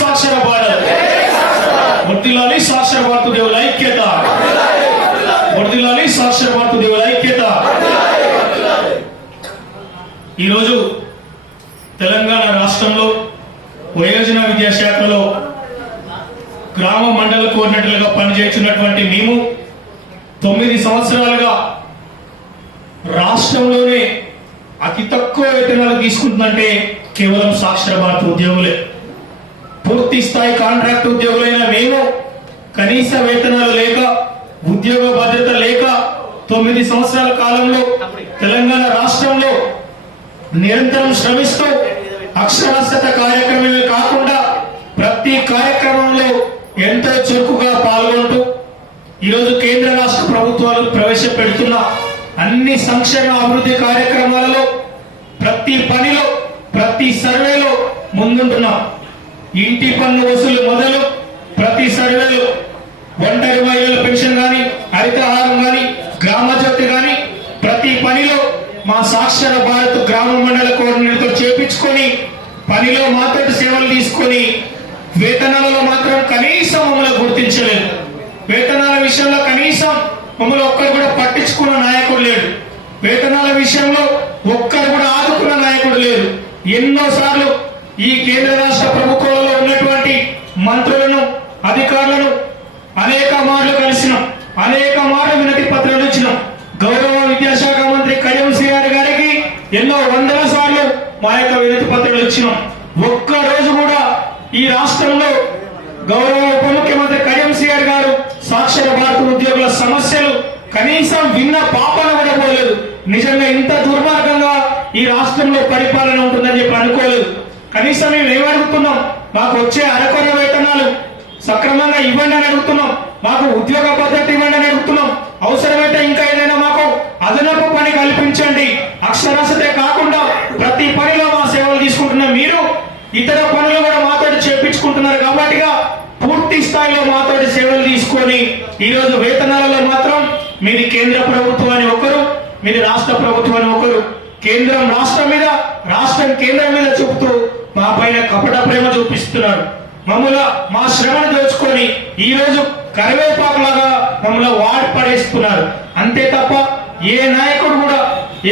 సాక్షర భారత్. వర్దిల్లాలి సాక్షర భారత దేవుల ఐక్యత. వర్దిల్లాలి సాక్షర భారత దేవుల ఐక్యత. ఈరోజు తెలంగాణ రాష్ట్రంలో వయోజన విద్యాశాఖలో గ్రామ మండల కోఆర్డినేటర్లుగా పనిచేస్తున్నటువంటి మేము తొమ్మిది సంవత్సరాలుగా రాష్ట్రంలోనే అతి తక్కువ వేతనాలు తీసుకుంటుందంటే కేవలం సాక్షర భారత ఉద్యోగులే పూర్తి స్థాయి కాంట్రాక్ట్ ఉద్యోగులైన మేము కనీస వేతనాలు లేక ఉద్యోగ భద్రత లేక తొమ్మిది సంవత్సరాల కాలంలో తెలంగాణ రాష్ట్రంలో నిరంతరం శ్రమిస్తూ అక్షరాస్యత కార్యక్రమమే కాకుండా ప్రతి కార్యక్రమంలో ఎంతో చురుకుగా పాల్గొంటూ ఈరోజు కేంద్ర రాష్ట్ర ప్రభుత్వాలు ప్రవేశపెడుతున్న అన్ని సంక్షేమ అభివృద్ధి కార్యక్రమాలలో ప్రతి పనిలో ప్రతి సర్వేలో ముందుంటున్నాం. ఇంటి పన్ను వసూలు మొదలు ప్రతి సర్వేలో ఒంటరి మహిళల పెన్షన్ కానీ హరితహారం కానీ గ్రామ జ్యోతి కానీ ప్రతి పనిలో మా సాక్షర భారత్ గ్రామ మండల కోఆర్డినేటర్తో చేపించుకొని పనిలో మాత్రం సేవలు తీసుకొని వేతనాలలో మాత్రం కనీసం మమ్మల్ని గుర్తించలేదు. వేతనాల విషయంలో కనీసం మమ్మల్ని ఒక్కరు కూడా పట్టించుకున్న నాయకుడు లేడు. వేతనాల విషయంలో ఒక్కరు కూడా ఆదుకున్న నాయకుడు లేడు. ఎన్నో సార్లు ఈ కేంద్ర రాష్ట్ర ప్రభుత్వంలో ఉన్నటువంటి మంత్రులను అధికారులను అనేక మార్లు కలిసినాం. అనేక మార్లు వినతి పత్రాలు ఇచ్చినాం. గౌరవ విద్యాశాఖ మంత్రి కడియం శ్రీగారి గారికి ఎన్నో వందల సార్లు మా యొక్క వినతి పత్రాలు ఇచ్చినాం. ఒక్క రోజు కూడా ఈ రాష్ట్రంలో గౌరవ ఉప ముఖ్యమంత్రి కడియం శ్రీగారి గారు సాక్షర భారత ఉద్యోగుల సమస్యలు కనీసం విన్న పాపన కూడా పోలేదు. నిజంగా ఇంత దుర్మార్గంగా ఈ రాష్ట్రంలో పరిపాలన ఉంటుందని చెప్పి అనుకోలేదు. కనీసం మేము ఏమడుగుతున్నాం మాకు వచ్చే అరకొర వేతనాలు సక్రమంగా ఇవ్వండి అని అడుగుతున్నాం. మాకు ఉద్యోగ పద్ధతి ఇవ్వండి అని అడుగుతున్నాం. అవసరమైతే ఇంకా ఏదైనా మాకు అదనపు పని కల్పించండి. అక్షరాస్యతే కాకుండా ప్రతి పనిలో మా సేవలు తీసుకుంటున్న మీరు ఇతర పనులు కూడా మాతో చేపించుకుంటున్నారు కాబట్టిగా పూర్తి స్థాయిలో మాతో సేవలు తీసుకొని ఈరోజు వేతనాలలో మాత్రం మీది కేంద్ర ప్రభుత్వాన్ని ఒకరు మీది రాష్ట్ర ప్రభుత్వాన్ని ఒకరు కేంద్రం రాష్ట్రం మీద రాష్ట్రం కేంద్రం మీద చూపుతూ మా పైన కపట ప్రేమ చూపిస్తున్నారు మమ్మల్ని మా శ్రమను దోచుకొని ఈ రోజు కరివేపాకులాగా మమ్మల్ని వాడి పడేస్తున్నారు. అంతే తప్ప ఏ నాయకుడు కూడా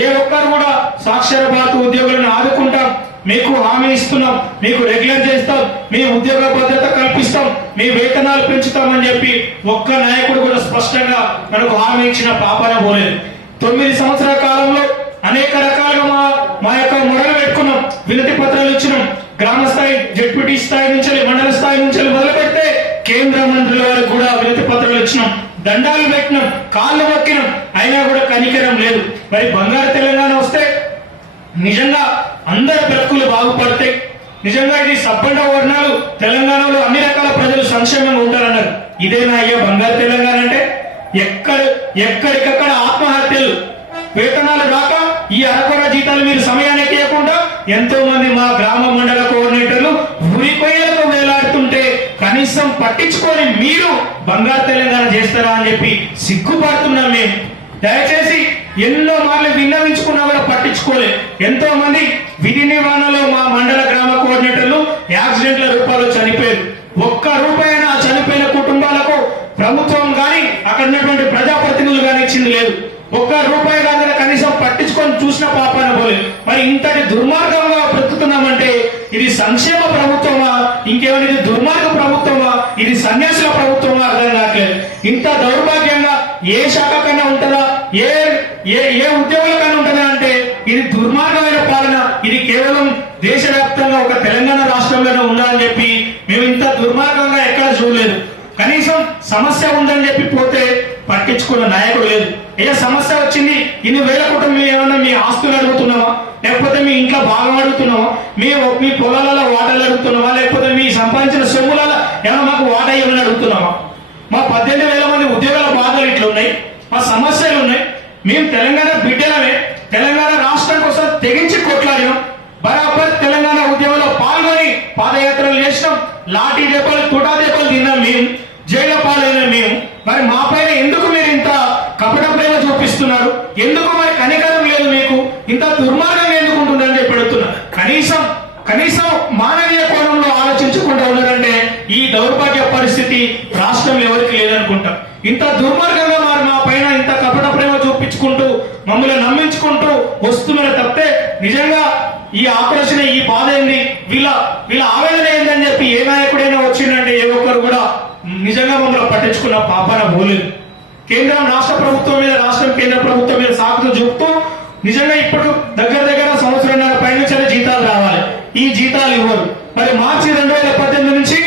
ఏ ఒక్కరు కూడా సాక్షర భారత ఉద్యోగులను ఆదుకుంటాం. మీకు హామీ ఇస్తున్నాం మీకు రెగ్యులర్ చేస్తాం మీ ఉద్యోగ భద్రత కల్పిస్తాం మీ వేతనాలు పెంచుతామని చెప్పి ఒక్క నాయకుడు కూడా స్పష్టంగా మనకు హామీ ఇచ్చిన పాపన పోలేదు. తొమ్మిది సంవత్సరాల కాలంలో అనేక రకాలుగా మా మా యొక్క మొరలు పెట్టుకున్నాం. వినతి పత్రాలు ఇచ్చినాం. గ్రామ స్థాయి డిప్యూటీ స్థాయి నుంచి మండల స్థాయి నుంచి మొదలు పెడితే కేంద్ర మంత్రుల వారికి కూడా వినతి పత్రాలు ఇచ్చినాం. దండాలు పెట్టినాం. కాళ్ళు మొక్కినాం. అయినా కూడా కనికరం లేదు. మరి బంగారు తెలంగాణ వస్తే నిజంగా అందరి బ్రతుకులు బాగుపడతాయి. నిజంగా ఇది సబ్బండ వర్ణాలు. తెలంగాణలో అన్ని రకాల ప్రజలు సంక్షేమంగా ఉంటారన్నారు. ఇదేనా అయ్యా బంగారు తెలంగాణ అంటే ఎక్కడ ఎక్కడికక్కడ ఆత్మహత్యలు వేతనాలు రాక ఈ అరకొర జీతాలు మీరు సమయానికి ఇవ్వకుండా ఎంతో మంది మా గ్రామ మండల కోఆర్డినేటర్లు ఉరిపోయేలకు వేలాడుతుంటే కనీసం పట్టించుకొని మీరు బంగారు తెలంగాణ చేస్తారా అని చెప్పి సిగ్గుపడుతున్నాం మేము. దయచేసి ఎన్నో మార్లు విన్నవించుకున్నా కూడా పట్టించుకోలే. ఎంతో మంది విధి నిర్వహణలో మా మండల గ్రామ కోఆర్డినేటర్లు యాక్సిడెంట్ల రూపాయలు చనిపోయారు. ఒక్క రూపాయి ఆ చనిపోయిన కుటుంబాలకు ప్రభుత్వం కానీ అక్కడ ఉన్నటువంటి ప్రజాప్రతినిధులు కానీ ఇచ్చింది లేదు. ఒక్క రూపాయి పట్టించుకొని చూసిన పాపాన పోలేదు మరి ఇంతటి దుర్మార్గంగా బ్రతుకుతున్నామంటే ఇది సంక్షేమ ప్రభుత్వమా? ఇంకేమైనా ఇది దుర్మార్గ ప్రభుత్వమా? ఇది సన్యాసుల ప్రభుత్వమా? అర్థం కావట్లేదు ఇంత దౌర్భాగ్యంగా ఏ శాఖ కన్నా ఉంటుందా? ఏ ఏ ఏ ఉద్యోగులకైనా ఉంటుందా అంటే ఇది దుర్మార్గమైన పాలన. ఇది కేవలం దేశవ్యాప్తంగా ఒక తెలంగాణ రాష్ట్రంలోనే ఉండాలని చెప్పి మేము ఇంత దుర్మార్గంగా ఎక్కడ చూడలేదు. కనీసం సమస్య ఉందని చెప్పి పోతే పట్టించుకున్న నాయకుడు లేదు. ఏ సమస్య వచ్చింది ఇన్ని వేల కుటుంబం ఏమన్నా మీ ఆస్తులు అడుగుతున్నావా? లేకపోతే మీ ఇంట్లో భాగం అడుగుతున్నావా? మీ మీ పొలాలలో వాటలు అడుగుతున్నామా లేకపోతే మీ సంపాదించిన సొమ్ములలో ఏమన్నా మాకు వాట ఏమని అడుగుతున్నామా మా పద్దెనిమిది వేల మంది ఉద్యోగాల బాధలు ఇట్లా ఉన్నాయి మా సమస్యలు ఉన్నాయి. మేము తెలంగాణ బిడ్డలమే. తెలంగాణ రాష్ట్రం కోసం తెగించి కొట్లాడినాం. బరాబర్ తెలంగాణ ఉద్యమంలో పాల్గొని పాదయాత్రలు చేసినాం. లాఠీ దెబ్బలు తుటా దెబ్బలు తిన్నాం మేము మరి మా పైన ఎందుకు మీరు ఇంత కపట ప్రేమ చూపిస్తున్నారు? ఎందుకు మరి కనికరం లేదు మీకు? ఇంత దుర్మార్గం ఎందుకు ఉంటుందని చెప్పి అడుగుతున్నా. కనీసం కనీసం మానవీయ కోణంలో ఆలోచించకుండా ఉన్నారంటే ఈ దౌర్భాగ్య పరిస్థితి రాష్ట్రం ఎవరికి లేదనుకుంటా. ఇంత దుర్మార్గంగా మరి మా పైన ఇంత కపట ప్రేమ చూపించుకుంటూ మమ్మల్ని నమ్మించుకుంటూ వస్తున్నారు తప్పితే నిజంగా ఈ ఆక్రోషణ ఈ బాధ ఏంది? వీళ్ళ వీళ్ళ ఆవేదన ఏందని చెప్పి ఏ నాయకుడైనా వచ్చిందంటే ఏ తెచ్చుకున్న పాపాన పోలేదు కేంద్రం రాష్ట్ర ప్రభుత్వం మీద రాష్ట్రం కేంద్ర ప్రభుత్వం మీద సాకులు చూపుతూ నిజంగా ఇప్పుడు దగ్గర దగ్గర సంవత్సరంన్నర పైన జీతాలు రావాలి. ఈ జీతాలు ఇవ్వరు. మరి మార్చి రెండు వేల పద్దెనిమిది నుంచి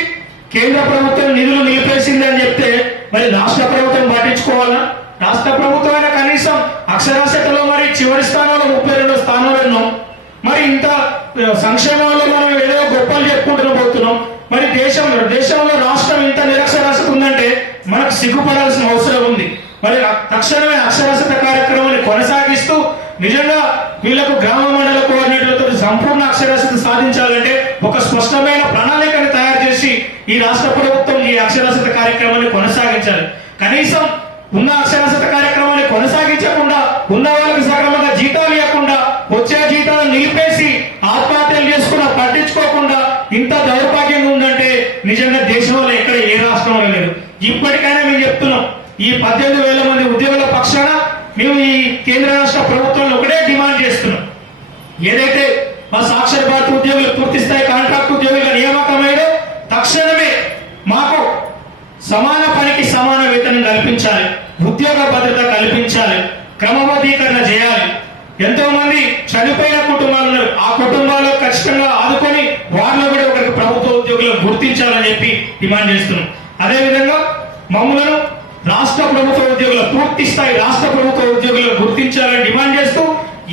కేంద్ర ప్రభుత్వం నిధులు నిలిపేసింది అని చెప్తే మరి రాష్ట్ర ప్రభుత్వం పాటించుకోవాలా? రాష్ట్ర ప్రభుత్వం అయినా కనీసం అక్షరాస్యతలో మరి చివరి స్థానంలో ముప్పై రెండు స్థానంలో ఉన్నాం మరి ఇంత సంక్షేమంలో మనం ఏదో గొప్పలు చెప్పుకుంటున్న పోతున్నాం. మరి దేశంలో దేశంలో రాష్ట్రం ఇంత నిరక్షరాస్యత ఉందంటే మనకు సిగ్గుపడాల్సిన అవసరం ఉంది. మరి తక్షణమే అక్షరాస్యత కార్యక్రమాన్ని కొనసాగిస్తూ నిజంగా వీళ్ళకు గ్రామ మండల కోఆర్డినేటర్లతో సంపూర్ణ అక్షరాస్యత సాధించాలంటే ఒక స్పష్టమైన ప్రణాళికను తయారు చేసి ఈ రాష్ట్ర ప్రభుత్వం ఈ అక్షరాస్యత కార్యక్రమాన్ని కొనసాగించాలి. కనీసం ఉన్న అక్షరాస్యత కార్యక్రమాన్ని కొనసాగించకుండా ఉన్న వాళ్ళకి సక్రమంగా జీతాలు ఇవ్వకుండా వచ్చే జీతాలు నిలిపేసి ఆత్మహత్యలు చేసుకున్నా పట్టించుకోకుండా ఇంత దౌర్భాగ్యంగా ఉందంటే నిజంగా దేశంలో ఎక్కడ ఏ రాష్ట్రంలో లేదు ఇప్పటికైనా మేము చెప్తున్నాం. ఈ పద్దెనిమిది వేల మంది ఉద్యోగుల పక్షాన మేము ఈ కేంద్ర రాష్ట్ర ప్రభుత్వంలో ఒకటే డిమాండ్ చేస్తున్నాం. ఏదైతే మా సాక్షర భారత ఉద్యోగులు పూర్తి స్థాయి కాంట్రాక్ట్ ఉద్యోగులుగా నియామకమయ్యాడో తక్షణమే మాకు సమాన పనికి సమాన వేతనం కల్పించాలి ఉద్యోగ భద్రత కల్పించాలి క్రమబద్ధీకరణ చేయాలి. ఎంతో మంది చనిపోయిన కుటుంబాలు ఉన్నారు. ఆ కుటుంబాల్లో ఖచ్చితంగా ఆదుకొని వారిలో కూడా ఒకరికి ప్రభుత్వ ఉద్యోగులను గుర్తించాలని చెప్పి డిమాండ్ చేస్తున్నాం. అదేవిధంగా మమ్మలను రాష్ట్ర ప్రభుత్వ ఉద్యోగుల పూర్తి స్థాయి రాష్ట్ర ప్రభుత్వ ఉద్యోగులను గుర్తించాలని డిమాండ్ చేస్తూ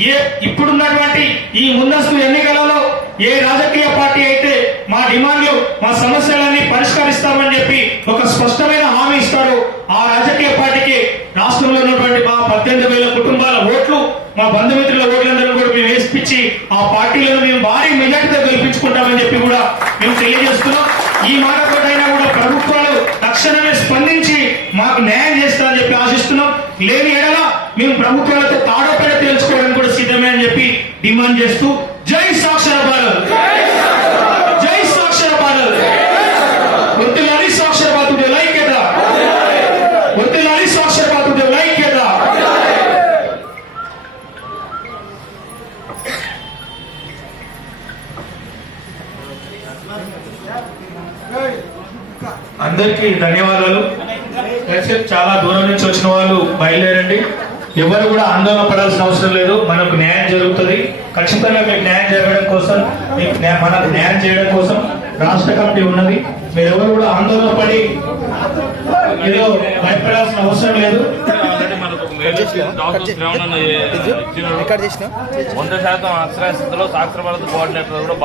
ఏ ఇప్పుడున్నటువంటి ఈ ముందస్తు ఎన్నికలలో ఏ రాజకీయ పార్టీ అయితే మా డిమాండ్లు మా సమస్యలన్నీ పరిష్కరిస్తామని చెప్పి ఒక స్పష్టమైన హామీ ఇస్తారో ఆ రాజకీయ పార్టీకి రాష్ట్రంలో ఉన్నటువంటి మా పద్దెనిమిది వేల కుటుంబాల ఓట్లు మా బంధుమిత్రుల ఓట్లందరూ కూడా మేము వేసిపించి ఆ పార్టీలను మేము భారీ మెజార్టీతో గెలిపించుకుంటామని చెప్పి కూడా మేము తెలియజేస్తున్నాం. ఈ మాట కూడా ప్రభుత్వాలు తక్షణమే స్పందించి మాకు న్యాయం చేస్తారని చెప్పి ఆశిస్తున్నాం. లేని ఎడల మేము ప్రభుత్వాలతో తాడోపేడ తెలుసుకోవడానికి కూడా సిద్ధమే అని చెప్పి డిమాండ్ చేస్తూ జై సాక్షర భారత్. జై సాక్షర భారత్. వృత్తిలాలి సాక్షర భారత్ లైక్యత. వృత్తిలాలి సాక్షర భారత్ ఐక్యత అందరికీ ధన్యవాదాలు. దయచేసి చాలా దూరం నుంచి వచ్చిన వాళ్ళు బయలుదేరండి. ఎవరు కూడా ఆందోళన పడాల్సిన అవసరం లేదు. మనకు న్యాయం జరుగుతుంది. ఖచ్చితంగా మీకు న్యాయం జరగడం కోసం మీకు మనకు న్యాయం చేయడం కోసం రాష్ట్ర కమిటీ ఉన్నది. మీరు ఎవరు కూడా ఆందోళన పడి ఏదో భయపడాల్సిన అవసరం లేదు. వంద శాతం అక్షరాస్యతలో సాక్షర భారత కోఆర్డినేటర్ కూడా బాగా